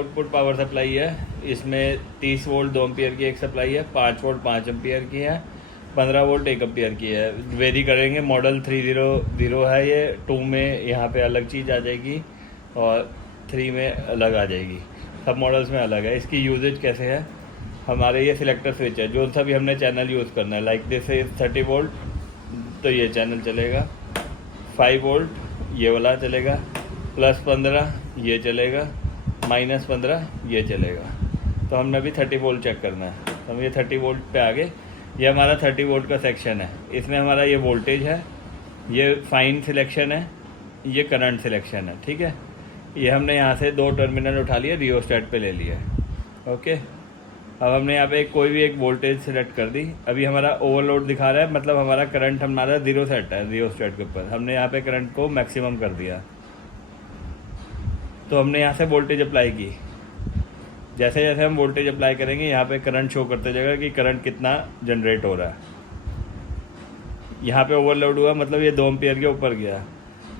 Output power supply है, इसमें 30 volt 2 ampere की एक सप्लाई है, 5 वोल्ट 5 एम्पियर की है, 15 वोल्ट 1 एम्पियर की है। वेरी करेंगे, मॉडल 300 है ये। 2 में यहाँ पे अलग चीज़ आ जाएगी और 3 में अलग आ जाएगी, सब मॉडल्स में अलग है। इसकी यूजेज कैसे है, हमारे ये सिलेक्टर स्विच है, जो सा भी हमने चैनल यूज़ करना है, लाइक दिस 30 वोल्ट तो ये चैनल चलेगा, 5 वोल्ट ये वाला चलेगा, +15 ये चलेगा, -15 ये चलेगा। तो हमने अभी 30 वोल्ट चेक करना है, तो हम ये 30 वोल्ट पे आ गए। ये हमारा 30 वोल्ट का सेक्शन है, इसमें हमारा ये वोल्टेज है, ये फाइन सिलेक्शन है, ये करंट सिलेक्शन है। ठीक है, ये हमने यहाँ से 2 टर्मिनल उठा लिया, रियोस्टेट पे ले लिया। ओके, अब हमने यहाँ पे कोई भी एक वोल्टेज सेलेक्ट कर दी। अभी हमारा ओवरलोड दिखा रहा है, मतलब हमारा करंट हमारा 0 सेट है रियोस्टेट के ऊपर। हमने यहाँ पे करंट को मैक्सिमम कर दिया, तो हमने यहाँ से वोल्टेज अप्लाई की। जैसे जैसे हम वोल्टेज अप्लाई करेंगे, यहाँ पे करंट शो करते जाएगा कि करंट कितना जनरेट हो रहा है। यहाँ पे ओवरलोड हुआ, मतलब ये 2 एम्पियर के ऊपर गया,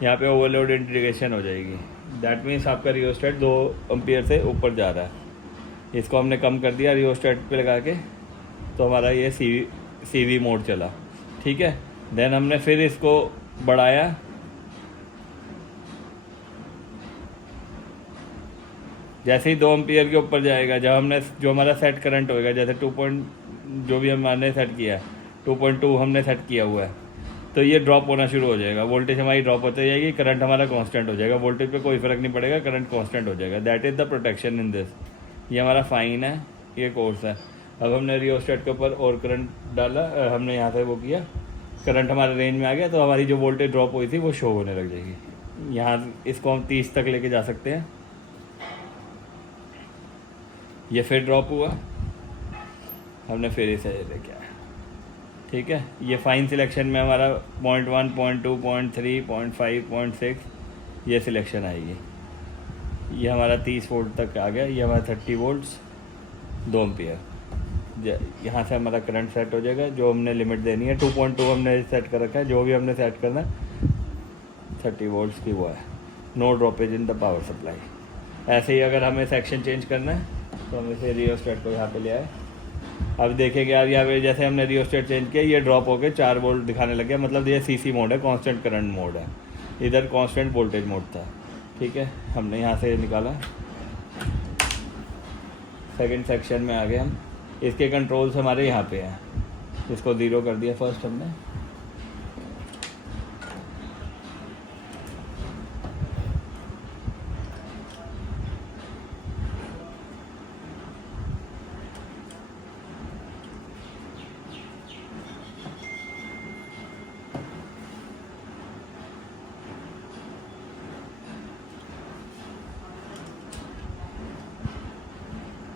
यहाँ पे ओवरलोड इंडिकेशन हो जाएगी। दैट मीन्स आपका रियोस्टेट 2 एम्पियर से ऊपर जा रहा है। इसको हमने कम कर दिया रियोस्टेट पे लगा के, तो हमारा ये CV मोड चला। ठीक है, देन हमने फिर इसको बढ़ाया, जैसे ही 2 एम्पियर के ऊपर जाएगा, जब हमने जो हमारा सेट करंट होएगा, जैसे 2 पॉइंट जो भी हमने सेट किया है 2.2 हमने सेट किया हुआ है, तो ये ड्रॉप होना शुरू हो जाएगा। वोल्टेज हमारी ड्रॉप होती जाएगी, करंट हमारा कांस्टेंट हो जाएगा। वोल्टेज पे कोई फ़र्क नहीं पड़ेगा, करंट कांस्टेंट हो जाएगा। That is the protection in this. ये हमारा फाइन है, ये कोर्स है। अब हमने रियोस्टेट के ऊपर और करंट डाला, हमने यहाँ से वो किया, करंट हमारे रेंज में आ गया, तो हमारी जो वोल्टेज ड्रॉप हुई थी वो शो होने लग जाएगी। यहाँ इसको हम 30 तक लेके जा सकते हैं। ये फिर ड्रॉप हुआ, हमने फिर इसे लेके आया। ठीक है, ये फाइन सिलेक्शन में हमारा 0.1 0.2 0.3 0.5 0.6 ये सिलेक्शन आएगी। ये हमारा 30 वोल्ट तक आ गया, ये हमारा 30 वोल्ट्स 2 एम्पियर। यहाँ से हमारा करंट सेट हो जाएगा, जो हमने लिमिट देनी है 2.2 हमने सेट कर रखा है। जो भी हमने सेट करना है 30 वोल्ट्स की वो है, no droppage in the power supply. ऐसे ही अगर हमें सेक्शन चेंज करना है, तो हम इसे रियोस्टेट को यहाँ पे ले आए। अब देखेंगे आप यहाँ पे, जैसे हमने रियोस्टेट चेंज किया, ये ड्रॉप होकर 4 वोल्ट दिखाने लग गया, मतलब ये CC मोड है, कांस्टेंट करंट मोड है। इधर कांस्टेंट वोल्टेज मोड था। ठीक है, हमने यहाँ से निकाला, सेकंड सेक्शन में आ गए हम। इसके कंट्रोल्स हमारे यहाँ पे हैं, इसको 0 कर दिया फर्स्ट हमने।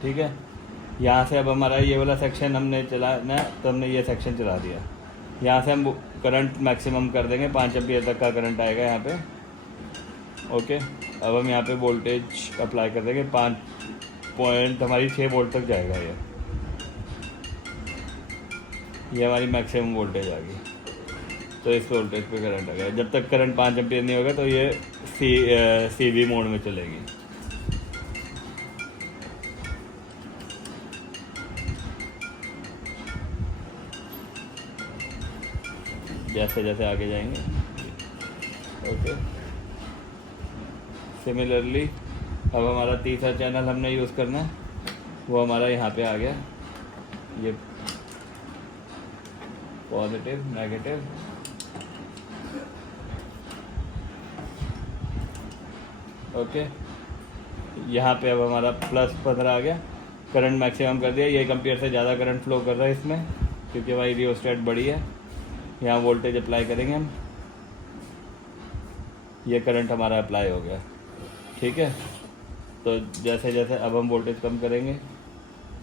ठीक है, यहाँ से अब हमारा ये वाला सेक्शन हमने चलाना है, तो हमने ये सेक्शन चला दिया। यहाँ से हम करंट मैक्सिमम कर देंगे, 5 एम्पियर तक का करंट आएगा यहाँ पे। ओके, अब हम यहाँ पे वोल्टेज अप्लाई कर देंगे, 5 पॉइंट हमारी 6 वोल्ट तक जाएगा ये हमारी मैक्सिमम वोल्टेज आ गई। तो इस वोल्टेज पे करंट आ गया। जब तक करंट 5 एम्पियर नहीं होगा, तो ये CV मोड में चलेगी। जैसे जैसे आगे जाएंगे। ओके, सिमिलरली अब हमारा तीसरा चैनल हमने यूज़ करना है, वो हमारा यहाँ पे आ गया, ये पॉजिटिव नेगेटिव। ओके, यहाँ पे अब हमारा +15 आ गया, करंट मैक्सिमम कर दिया। ये 1 एम्पियर से ज़्यादा करंट फ्लो कर रहा है इसमें, क्योंकि हमारी रियोस्टेट बड़ी है। यहाँ वोल्टेज अप्लाई करेंगे हम, ये करंट हमारा अप्लाई हो गया। ठीक है, तो जैसे जैसे अब हम वोल्टेज कम करेंगे,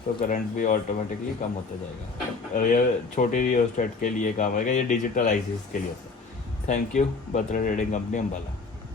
तो करंट भी ऑटोमेटिकली कम होता जाएगा। और ये छोटी रियोस्टेट के लिए काम आएगा, ये डिजिटल ICs के लिए होता है। Thank you, Batra trading company, Ambala.